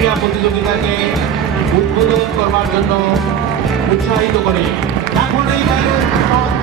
ক্রীড়া প্রতিযোগিতাকে উদ্বোধন করবার জন্য উৎসাহিত করে। এখন এই ব্যালট টস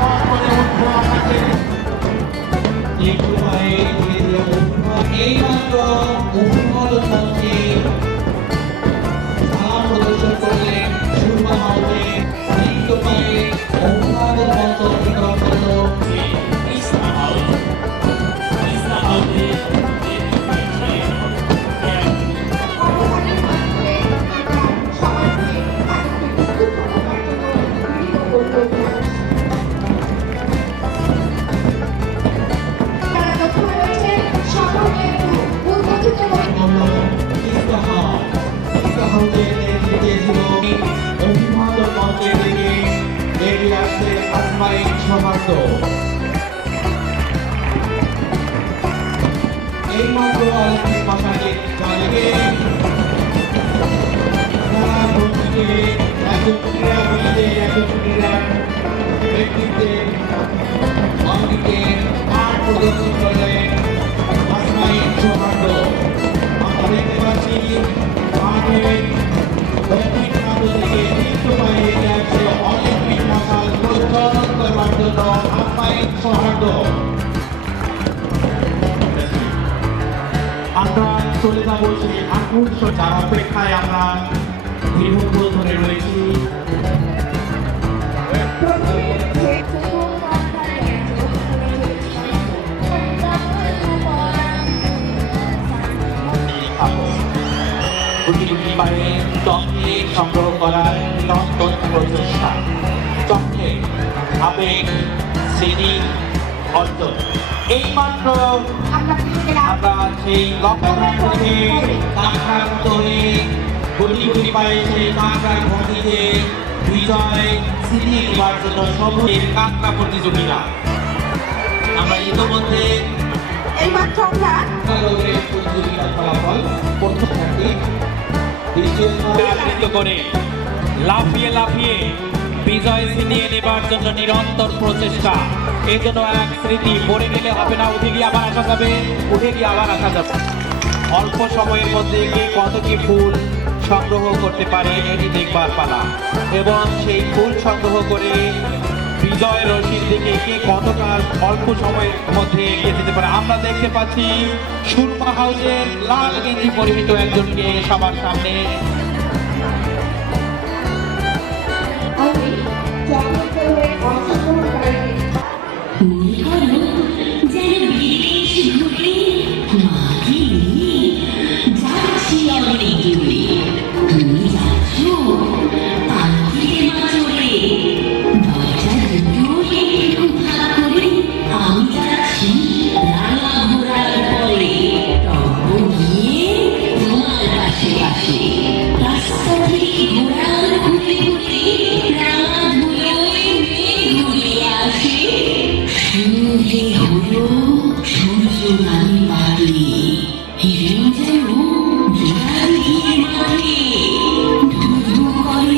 আসছে আসমাইন সমার্থ এইমাত্র অলিম্পিক মশাকে চালিয়ে সারা ভূমিকে একজন জন্য আসমাইন সৌভাগ্য আমরা চলে যাব সেই আকর্ষ যার অপেক্ষায় আমরা দীর্ঘক্ষণ ধরে রয়েছি চককে সংগ্রহ করার প্রচেষ্টা চককে আবেগ স্মৃতি অর্জন এইমাত্র আমরা সেই লক্ষ্যটা থেকে হয়ে গুটি গুটি পায়ে সেই কাঁকড়ার ভঙ্গিতে বিজয় নেবার জন্য সবুজের কাঁকড়া প্রতিযোগিতা। আমরা ইতিমধ্যে এইমাত্র আমরা প্রতিযোগিতার ফলাফল প্রথম থাকবে দ্বিতীয় করে লাফিয়ে লাফিয়ে বিজয় ছিনিয়ে নেবার জন্য নিরন্তর প্রচেষ্টা। এই জন্য এক স্মৃতি, পড়ে গেলে হবে না, উঠে গিয়ে আবার আসা যাবে, উঠে গিয়ে আবার আসা যাবে। অল্প সময়ের মধ্যে কে কত কি ফুল সংগ্রহ করতে পারে এটি দেখবার পালা। এবং সেই ফুল সংগ্রহ করে বিজয় রশির দিকে কে কতটা অল্প সময়ের মধ্যে এগিয়ে যেতে পারে, আমরা দেখতে পাচ্ছি সুরমা হাউসের লাল গেঞ্জি পরিহিত একজনকে সবার সামনে। करो जरा